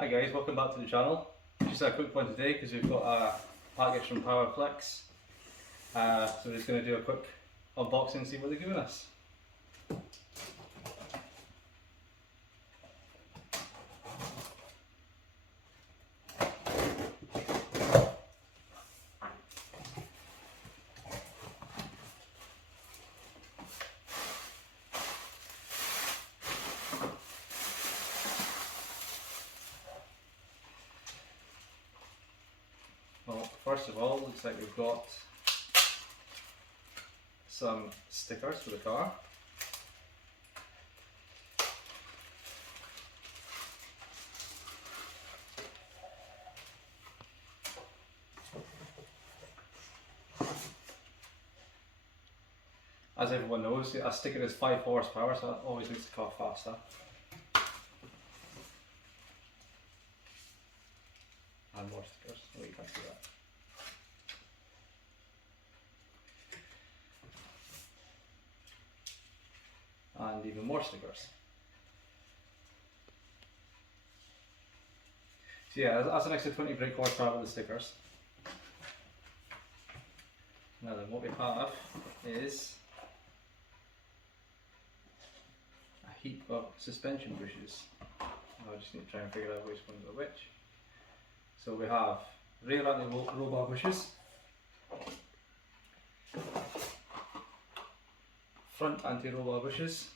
Hi guys, welcome back to the channel. Just a quick one today because we've got a package from Powerflex. So we're just going to do a quick unboxing and see what they're giving us. Well, first of all, looks like we've got some stickers for the car. As everyone knows, a sticker is 5 horsepower, so that always makes the car faster. And more stickers. Oh, you can't see that. And even more stickers. So yeah, that's an extra 20 brake horsepower with the stickers. Now then, what we have is a heap of suspension bushes. I just need to try and figure out which ones are which. So we have rear anti-roll bar bushes, front anti-roll bar bushes,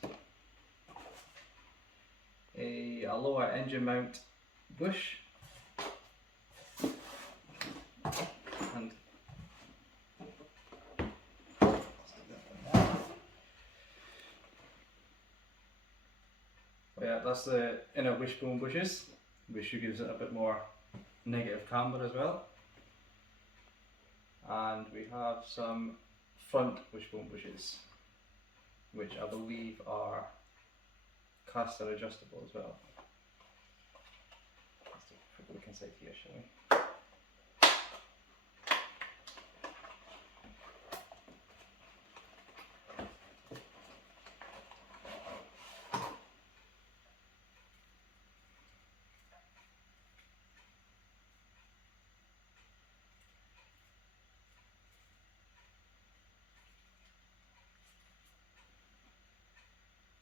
a lower engine mount bush, and yeah, that's the inner wishbone bushes, which gives it a bit more negative camber as well. And we have some front wishbone bushes, which I believe are caster adjustable as well. Let's take a quick look inside here, shall we?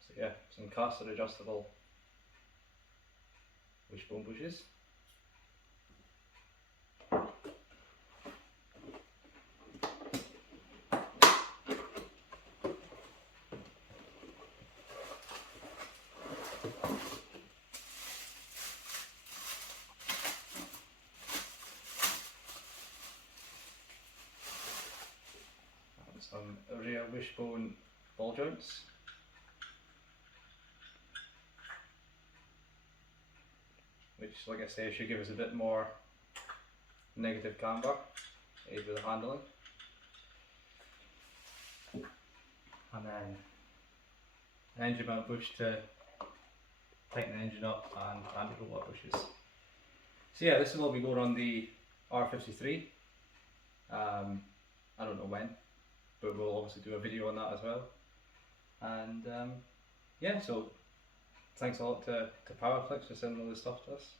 So yeah, some caster adjustable wishbone bushes. And some rear wishbone ball joints. Which, like I say, should give us a bit more negative camber, aid with the handling. And then an engine mount bush to tighten the engine up, and anti-roll bar bushes. So yeah, this will be going on the R53. I don't know when, but we'll obviously do a video on that as well. And yeah, so thanks a lot to Powerflex for sending all this stuff to us,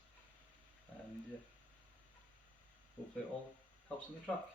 and yeah, hopefully it all helps in the truck.